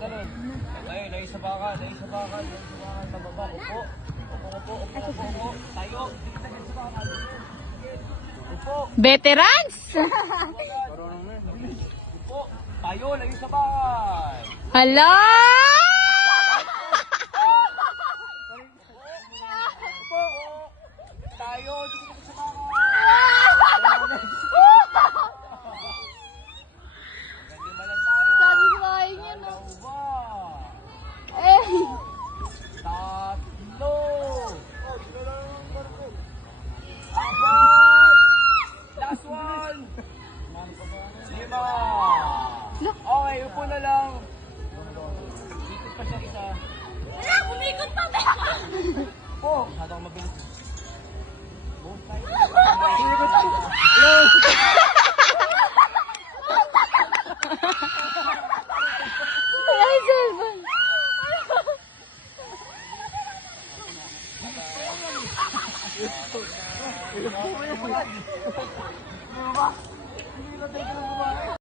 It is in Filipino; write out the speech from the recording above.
Ganun. Okay, lay sa bakal. Tababa. Upo. Tayo. Dikit sa bakal. Upo. Veterans! Upo. Tayo, layo sa bakal. Hala! Upo. Tayo, dikit sa bakal. Satisfying yun, no? Eh! Tatlo. Apat. Last one. 5. Okay, upo na lang. Ikot pa siya isa. Wala! Umikot pa! Upo. Masyado akong mabilis. Both sides. Ay, cellphone! Hindi na tayo